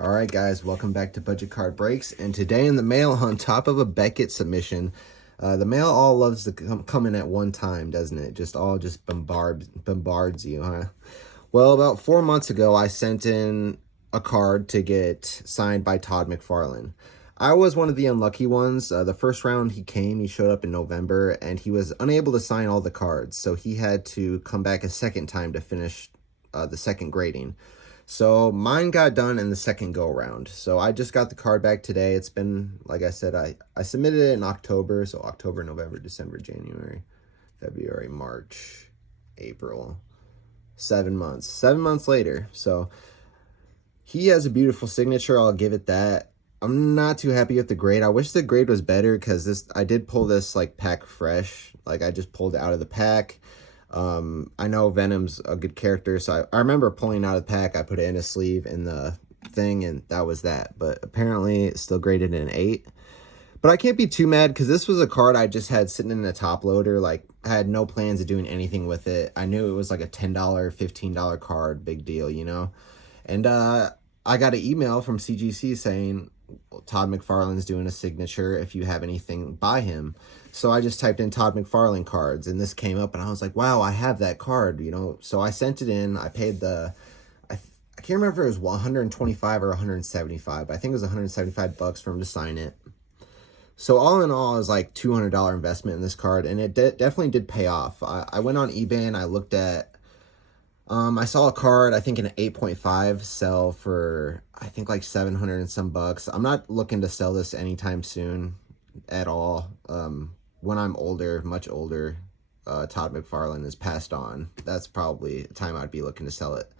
All right, guys, welcome back to Budget Card Breaks. And today in the mail, on top of a Beckett submission, the mail all loves to come in at one time, doesn't it? Just bombards you, huh? Well, about 4 months ago, I sent in a card to get signed by Todd McFarlane. I was one of the unlucky ones. The first round he showed up in November, and he was unable to sign all the cards, so he had to come back a second time to finish the second grading. So mine got done in the second go round. So I just got the card back today. It's been, like I said, I submitted it in October. So October, November, December, January, February, March, April. 7 months. 7 months later. So he has a beautiful signature. I'll give it that. I'm not too happy with the grade. I wish the grade was better because I did pull this like pack fresh. Like I just pulled it out of the pack. I know Venom's a good character, so I remember pulling out of the pack. I put it in a sleeve in the thing, and that was that. But apparently, it's still graded an 8. But I can't be too mad because this was a card I just had sitting in a top loader. Like, I had no plans of doing anything with it. I knew it was like a $10, $15 card, big deal, you know? And I got an email from CGC saying, Todd McFarlane's doing a signature if you have anything by him. So I just typed in Todd McFarlane cards, and this came up, and I was like, wow, I have that card, you know? So I sent it in. I paid I can't remember if it was 125 or 175, but I think it was 175 bucks for him to sign it. So all in all, it was like $200 investment in this card, and it definitely did pay off. I went on eBay and I looked at, I saw a card, I think an 8.5 sell for, I think like 700 and some bucks. I'm not looking to sell this anytime soon at all. When I'm older, much older, Todd McFarlane is passed on. That's probably the time I'd be looking to sell it.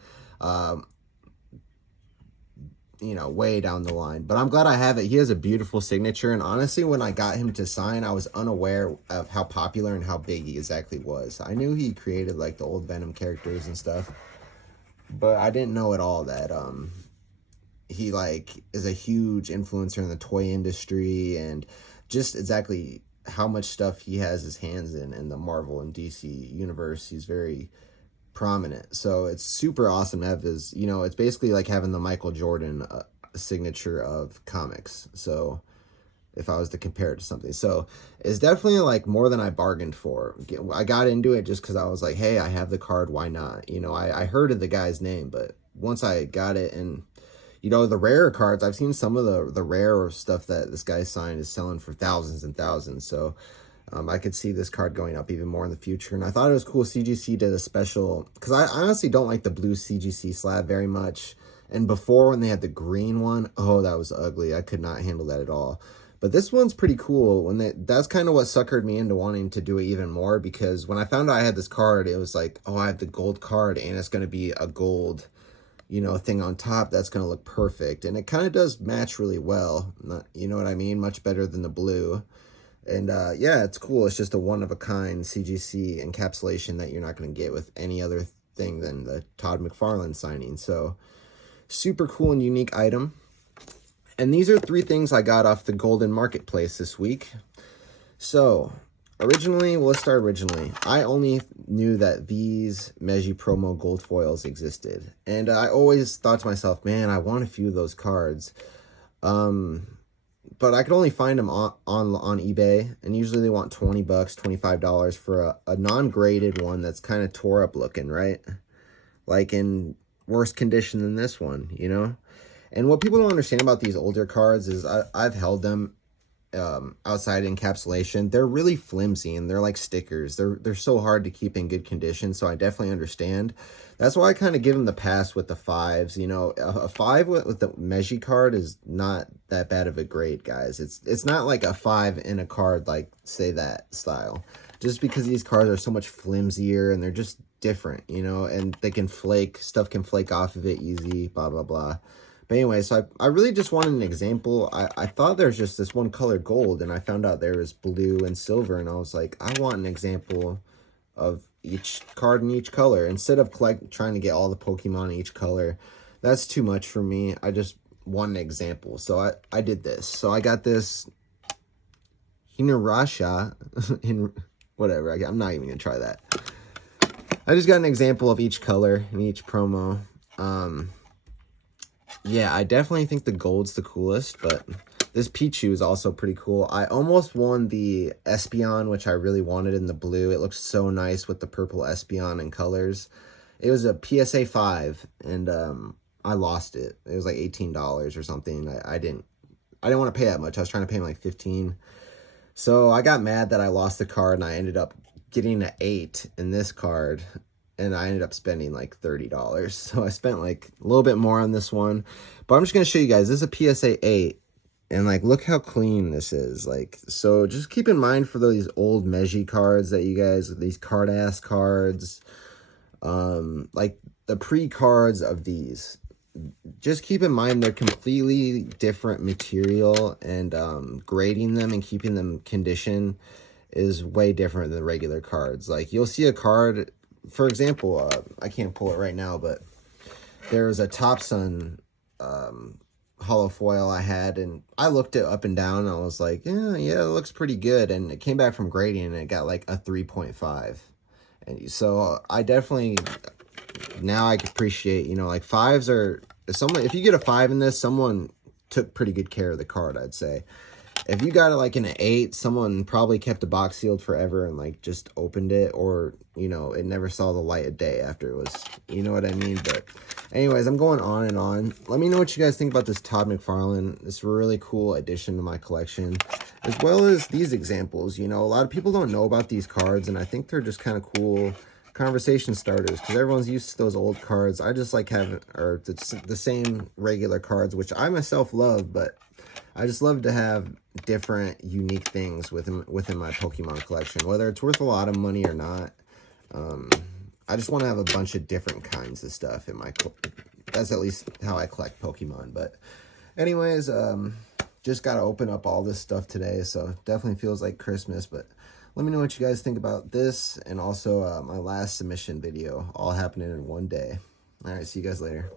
You know, way down the line. But I'm glad I have it. He has a beautiful signature, and honestly, when I got him to sign, I was unaware of how popular and how big he exactly was. I knew he created like the old Venom characters and stuff, but I didn't know at all that he like is a huge influencer in the toy industry, and just exactly how much stuff he has his hands in the Marvel and DC universe. He's very prominent, so it's super awesome to have his, you know, it's basically like having the Michael Jordan signature of comics. So if I was to compare it to something, so it's definitely like more than I bargained for. I got into it just because I was like, hey, I have the card, why not? You know, I heard of the guy's name, but once I got it, and you know, the rarer cards, I've seen some of the rarer stuff that this guy signed is selling for thousands and thousands. So I could see this card going up even more in the future. And I thought it was cool CGC did a special, because I honestly don't like the blue CGC slab very much. And before, when they had the green one, oh, that was ugly. I could not handle that at all. But this one's pretty cool. That's kind of what suckered me into wanting to do it even more, because when I found out I had this card, it was like, oh, I have the gold card, and it's going to be a gold, you know, thing on top that's going to look perfect. And it kind of does match really well. You know what I mean? Much better than the blue. And yeah, it's cool. It's just a one-of-a-kind CGC encapsulation that you're not going to get with any other thing than the Todd McFarlane signing. So super cool and unique item. And these are 3 things I got off the Golden Marketplace this week. So originally, well, let's start originally. I only knew that these Meiji promo gold foils existed. And I always thought to myself, man, I want a few of those cards. But I could only find them on eBay, and usually they want 20 bucks, $25 for a non-graded one that's kind of tore up looking, right? Like in worse condition than this one, you know? And what people don't understand about these older cards is I've held them outside encapsulation. They're really flimsy, and they're like stickers. They're so hard to keep in good condition, so I definitely understand. That's why I kind of give them the pass with the 5s. You know, a 5 with the Meiji card is not that bad of a grade, guys. It's not like a 5 in a card like, say, that style. Just because these cards are so much flimsier, and they're just different, you know, and they can flake, stuff can flake off of it easy, blah, blah, blah. But anyway, so I really just wanted an example. I thought there's just this one color gold, and I found out there was blue and silver, and I was like, I want an example of each card in each color. Instead of trying to get all the Pokemon in each color, that's too much for me. I just want an example. So I did this. So I got this Hinarasha, in whatever, I'm not even going to try that. I just got an example of each color in each promo. Yeah, I definitely think the gold's the coolest, but this Pichu is also pretty cool. I almost won the Espeon, which I really wanted in the blue. It looks so nice with the purple Espeon and colors. It was a PSA 5, and I lost it. It was like $18 or something. I didn't want to pay that much. I was trying to pay him like 15. So I got mad that I lost the card, and I ended up getting an 8 in this card, and I ended up spending like $30. So I spent like a little bit more on this one. But I'm just going to show you guys. This is a PSA 8, and like look how clean this is. Like, so just keep in mind for these old Meiji cards that you guys, these card-ass cards, like the pre-cards of these, just keep in mind they're completely different material, and grading them and keeping them condition is way different than regular cards. Like, you'll see a card, for example, I can't pull it right now, but there's a Top Sun hollow foil I had, and I looked it up and down, and I was like, yeah, it looks pretty good, and it came back from grading, and it got like a 3.5. And so I definitely, now I appreciate, like fives are, if you get a 5 in this, someone took pretty good care of the card, I'd say. If you got it like an 8, someone probably kept the box sealed forever and like just opened it, or it never saw the light of day after it was, you know what I mean. But anyways, I'm going on and on. Let me know what you guys think about this Todd McFarlane. It's a really cool addition to my collection, as well as these examples. A lot of people don't know about these cards, and I think they're just kind of cool conversation starters, because everyone's used to those old cards. I just like having, or the same regular cards, which I myself love, but I just love to have different, unique things within my Pokemon collection, whether it's worth a lot of money or not. I just want to have a bunch of different kinds of stuff in my, that's at least how I collect Pokemon. But anyways, just got to open up all this stuff today, so definitely feels like Christmas. But let me know what you guys think about this, and also my last submission video, all happening in one day. All right, see you guys later.